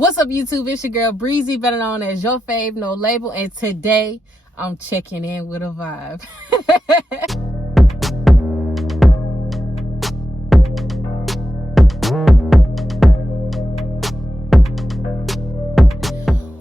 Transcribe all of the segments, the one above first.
What's up, YouTube? It's your girl Breezy, better known as your fave, no label, and today I'm checking in with a vibe.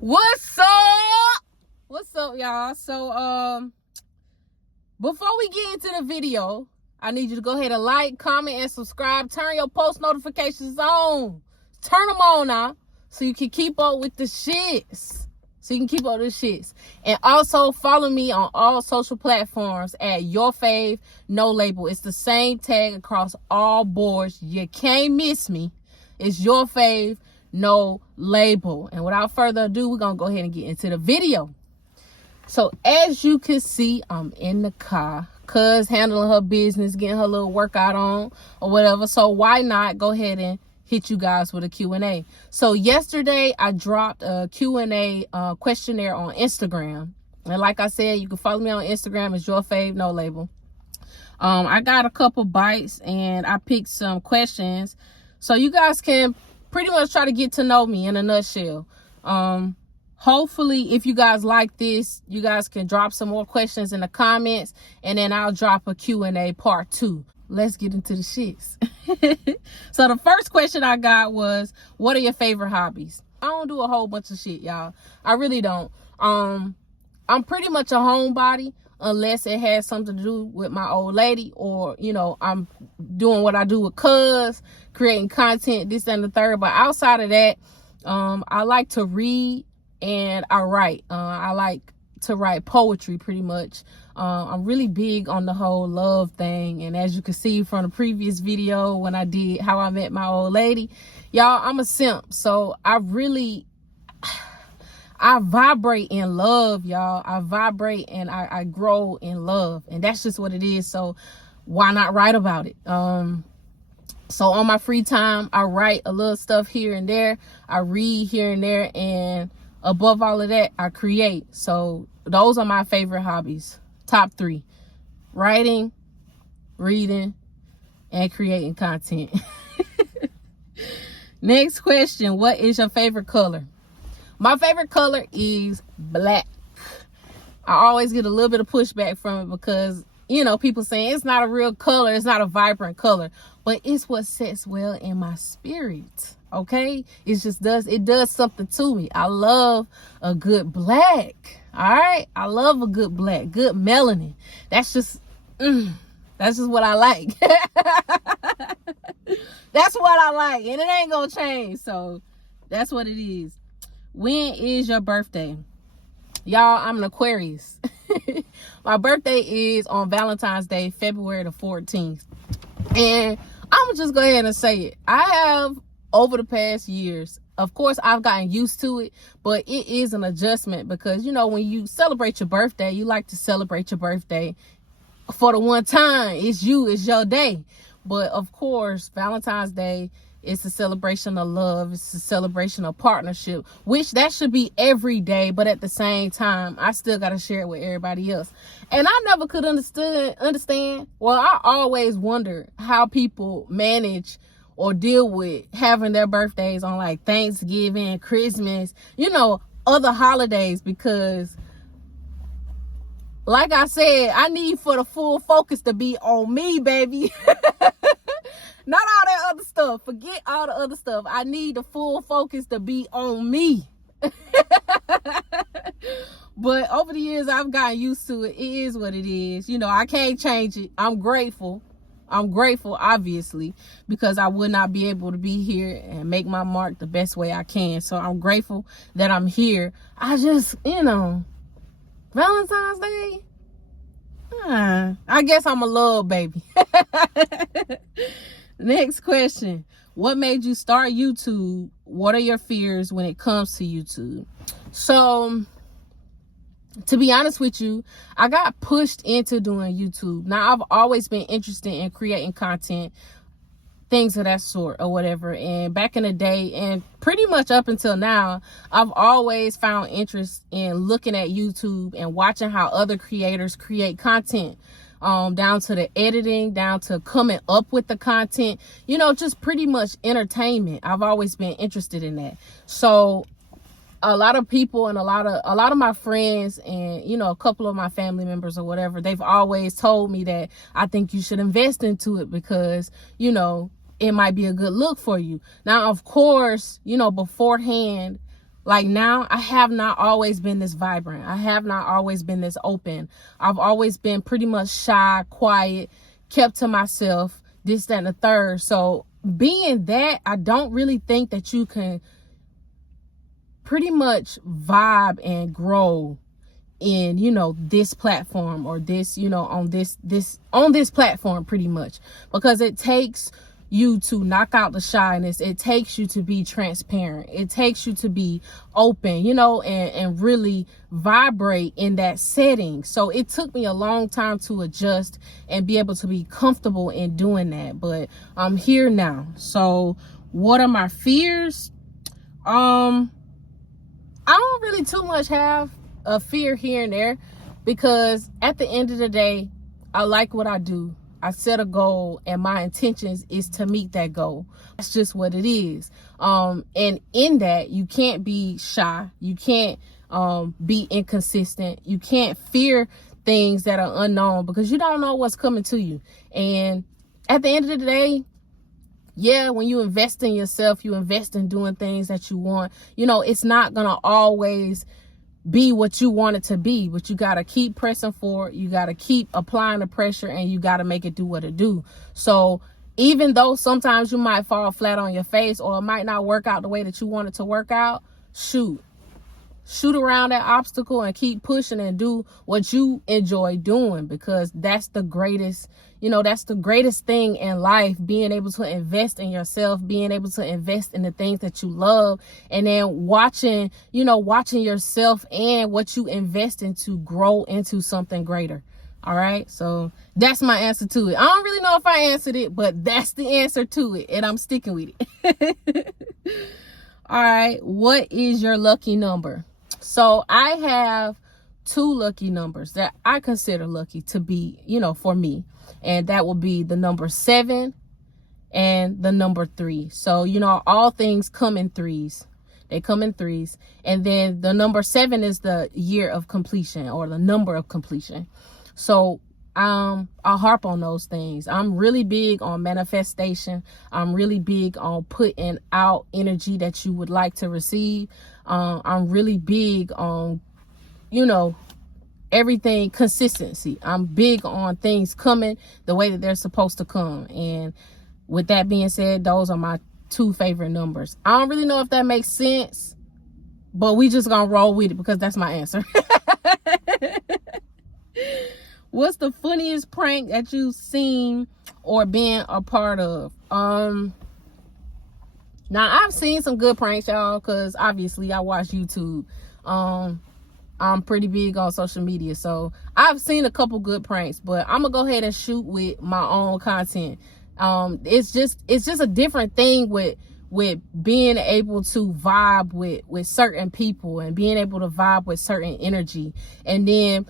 What's up? What's up, y'all? So, before we get into the video, I need you to go ahead and like, comment, and subscribe. Turn your post notifications on. Turn them on now, so you can keep up with the shits. And also follow me on all social platforms at Your Fave No Label. It's the same tag across all boards. You can't miss me. It's Your Fave No Label. And without further ado, we're going to go ahead and get into the video. So as you can see, I'm in the car. Cuz handling her business, getting her little workout on or whatever. So why not go ahead and hit you guys with a Q&A. So yesterday I dropped a Q&A questionnaire on Instagram. And like I said, you can follow me on Instagram as Your Fave No Label. I got a couple bites and I picked some questions. So you guys can pretty much try to get to know me in a nutshell. Hopefully, if you guys like this, you guys can drop some more questions in the comments. And then I'll drop a Q&A part 2. Let's get into the shits. So the first question I got was, what are your favorite hobbies? I don't do a whole bunch of shit, y'all. I really don't. I'm pretty much a homebody unless it has something to do with my old lady, or, you know, I'm doing what I do with cuz, creating content, this and the third. But outside of that, I like to read and I write. I like to write poetry pretty much. I'm really big on the whole love thing, and as you can see from the previous video when I did how I met my old lady, y'all, I'm a simp. So I vibrate in love, y'all. I vibrate and I grow in love, and that's just what it is. So why not write about it? So on my free time, I write a little stuff here and there, I read here and there, and above all of that, I create. So those are my favorite hobbies. Top 3: writing, reading, and creating content. Next question: what is your favorite color? My favorite color is black. I always get a little bit of pushback from it because, you know, people saying it's not a real color, it's not a vibrant color, but it's what sets well in my spirit. Okay, it does something to me. I love a good black. All right, I love a good black, good melanin. That's just what I like. That's what I like, and it ain't gonna change. So that's what it is. When is your birthday? Y'all, I'm an Aquarius. My birthday is on Valentine's Day, February the 14th. And I'm gonna just go ahead and say it. I have, over the past years, of course, I've gotten used to it, but it is an adjustment because, you know, when you celebrate your birthday, you like to celebrate your birthday for the one time. It's your day. But of course, Valentine's Day is a celebration of love. It's a celebration of partnership, which that should be every day. But at the same time, I still got to share it with everybody else. And I never could understand. Well, I always wonder how people manage or deal with having their birthdays on like Thanksgiving, Christmas, you know, other holidays, because like I said, I need for the full focus to be on me, baby. Not all that other stuff. Forget all the other stuff. I need the full focus to be on me. But over the years, I've gotten used to it. It is what it is. You know, I can't change it. I'm grateful, obviously, because I would not be able to be here and make my mark the best way I can. So I'm grateful that I'm here. I just, you know, Valentine's Day, I guess I'm a love baby. Next question: what made you start YouTube? What are your fears when it comes to YouTube? So, to be honest with you, I got pushed into doing YouTube. Now, I've always been interested in creating content, things of that sort or whatever. And back in the day, and pretty much up until now, I've always found interest in looking at YouTube and watching how other creators create content. down to the editing, down to coming up with the content, you know, just pretty much entertainment. I've always been interested in that. So a lot of people and a lot of my friends and, you know, a couple of my family members or whatever, they've always told me that I think you should invest into it because, you know, it might be a good look for you. Now, of course, you know, beforehand, like now, I have not always been this vibrant. I have not always been this open. I've always been pretty much shy, quiet, kept to myself, this, that, and the third. So being that, I don't really think that you can pretty much vibe and grow in, you know, this platform or this, you know, on this platform pretty much, because it takes you to knock out the shyness. It takes you to be transparent. It takes you to be open, you know, and really vibrate in that setting. So it took me a long time to adjust and be able to be comfortable in doing that, but I'm here now. So what are my fears? I don't really too much have a fear here and there, because at the end of the day, I like what I do. I set a goal and my intentions is to meet that goal. That's just what it is. And in that, you can't be shy. You can't be inconsistent. You can't fear things that are unknown, because you don't know what's coming to you. And at the end of the day, yeah, when you invest in yourself, you invest in doing things that you want, you know, it's not going to always be what you want it to be, but you got to keep pressing forward. You got to keep applying the pressure, and you got to make it do what it do. So even though sometimes you might fall flat on your face, or it might not work out the way that you want it to work out, shoot around that obstacle and keep pushing and do what you enjoy doing, because that's the greatest, you know, that's the greatest thing in life, being able to invest in yourself, being able to invest in the things that you love, and then watching yourself and what you invest into grow into something greater. All right. So that's my answer to it. I don't really know if I answered it, but that's the answer to it, and I'm sticking with it. All right. What is your lucky number? So I have 2 lucky numbers that I consider lucky to be, you know, for me. And that will be the number 7 and the number 3. So, you know, all things come in threes. They come in threes. And then the number 7 is the year of completion, or the number of completion. So I harp on those things. I'm really big on manifestation. I'm really big on putting out energy that you would like to receive. I'm really big on, you know, everything consistency. I'm big on things coming the way that they're supposed to come. And with that being said, those are my 2 favorite numbers. I don't really know if that makes sense, but we just gonna roll with it because that's my answer. What's the funniest prank that you've seen or been a part of? Now I've seen some good pranks, y'all, because obviously I watch YouTube. I'm pretty big on social media, so I've seen a couple good pranks, but I'm gonna go ahead and shoot with my own content. It's just a different thing with being able to vibe with certain people, and being able to vibe with certain energy, and then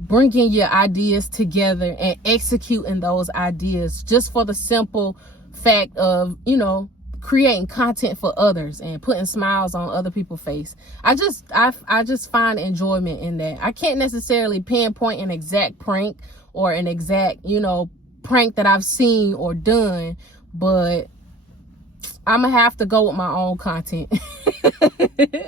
bringing your ideas together and executing those ideas, just for the simple fact of, you know, creating content for others and putting smiles on other people's face. I just find enjoyment in that. I can't necessarily pinpoint an exact prank or an exact, you know, prank that I've seen or done, but I'm gonna have to go with my own content.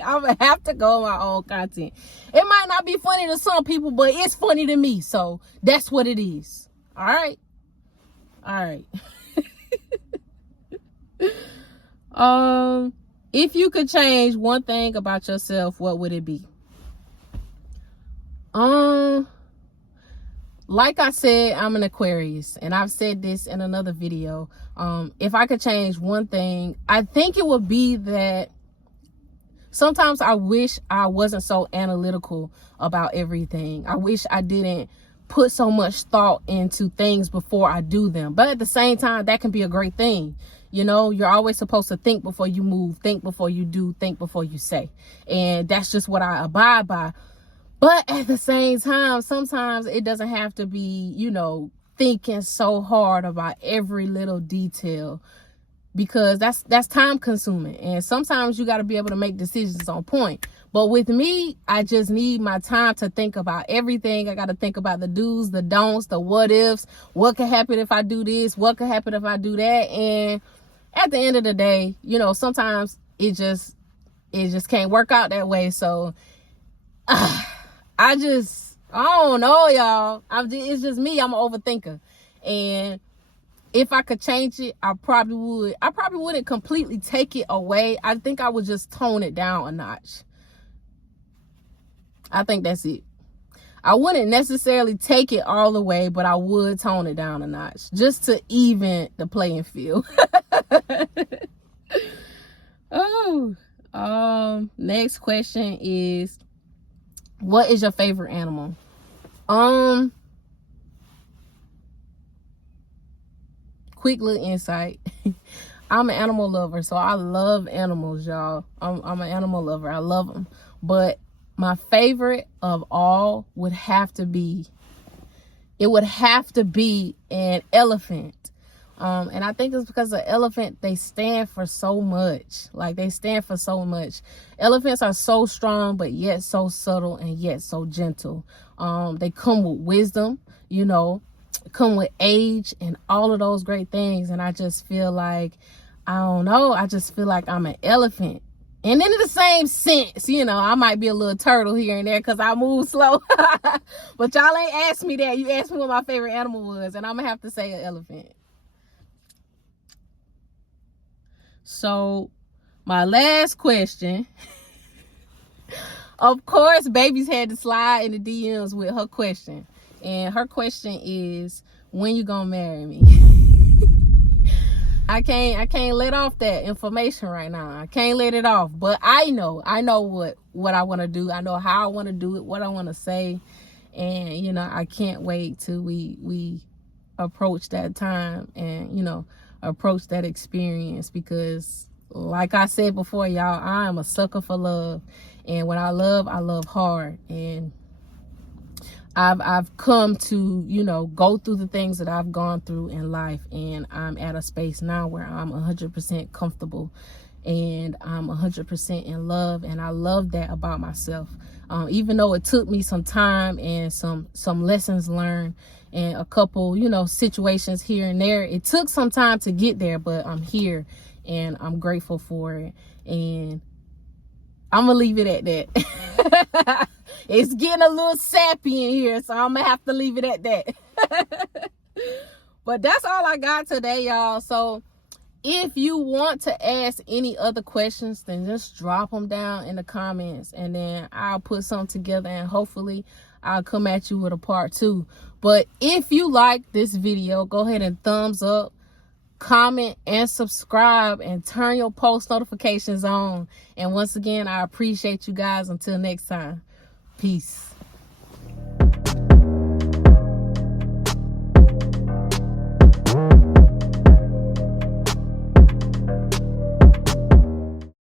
I'm gonna have to go with my own content. It might not be funny to some people, but it's funny to me, so that's what it is. All right. If you could change one thing about yourself, what would it be? Like I said, I'm an Aquarius, and I've said this in another video. If I could change one thing, I think it would be that sometimes I wish I wasn't so analytical about everything. I wish I didn't put so much thought into things before I do them. But at the same time, that can be a great thing. You know, you're always supposed to think before you move, think before you do, think before you say. And that's just what I abide by. But at the same time, sometimes it doesn't have to be, you know, thinking so hard about every little detail, because that's time consuming. And sometimes you got to be able to make decisions on point. But with me, I just need my time to think about everything. I got to think about the do's, the don'ts, the what ifs, what could happen if I do this, what could happen if I do that. And at the end of the day, you know, sometimes it just can't work out that way. So I don't know, y'all. It's just me. I'm an overthinker. And if I could change it, I probably would. I probably wouldn't completely take it away. I think I would just tone it down a notch. I think that's it. I wouldn't necessarily take it all the way, but I would tone it down a notch just to even the playing field. Next question is, what is your favorite animal? Quick little insight. I'm an animal lover, so I love animals, y'all. I'm an animal lover. I love them. But my favorite of all would have to be an elephant. And I think it's because an elephant, they stand for so much. Like, they stand for so much. Elephants are so strong, but yet so subtle and yet so gentle. They come with wisdom, you know, come with age and all of those great things. And I just feel like, I don't know, I just feel like I'm an elephant. And then in the same sense, you know, I might be a little turtle here and there because I move slow. But y'all ain't asked me that. You asked me what my favorite animal was, and I'm going to have to say an elephant. So, my last question. Of course, Baby's had to slide in the DMs with her question. And her question is, when you gonna marry me? I can't let off that information right now. I can't let it off. But I know what I want to do. I know how I want to do it, what I want to say. And, you know, I can't wait till we approach that time and, you know, approach that experience. Because like I said before, y'all, I am a sucker for love. And when I love hard. And I've come to, you know, go through the things that I've gone through in life, and I'm at a space now where I'm 100% comfortable and I'm 100% in love, and I love that about myself. Even though it took me some time and some lessons learned and a couple, you know, situations here and there, it took some time to get there, but I'm here and I'm grateful for it, and I'm gonna leave it at that. It's getting a little sappy in here, so I'm gonna have to leave it at that. But that's all I got today, y'all. So if you want to ask any other questions, then just drop them down in the comments, and then I'll put something together, and hopefully I'll come at you with a part 2. But if you like this video, go ahead and thumbs up, comment, and subscribe, and turn your post notifications on. And once again, I appreciate you guys. Until next time, peace.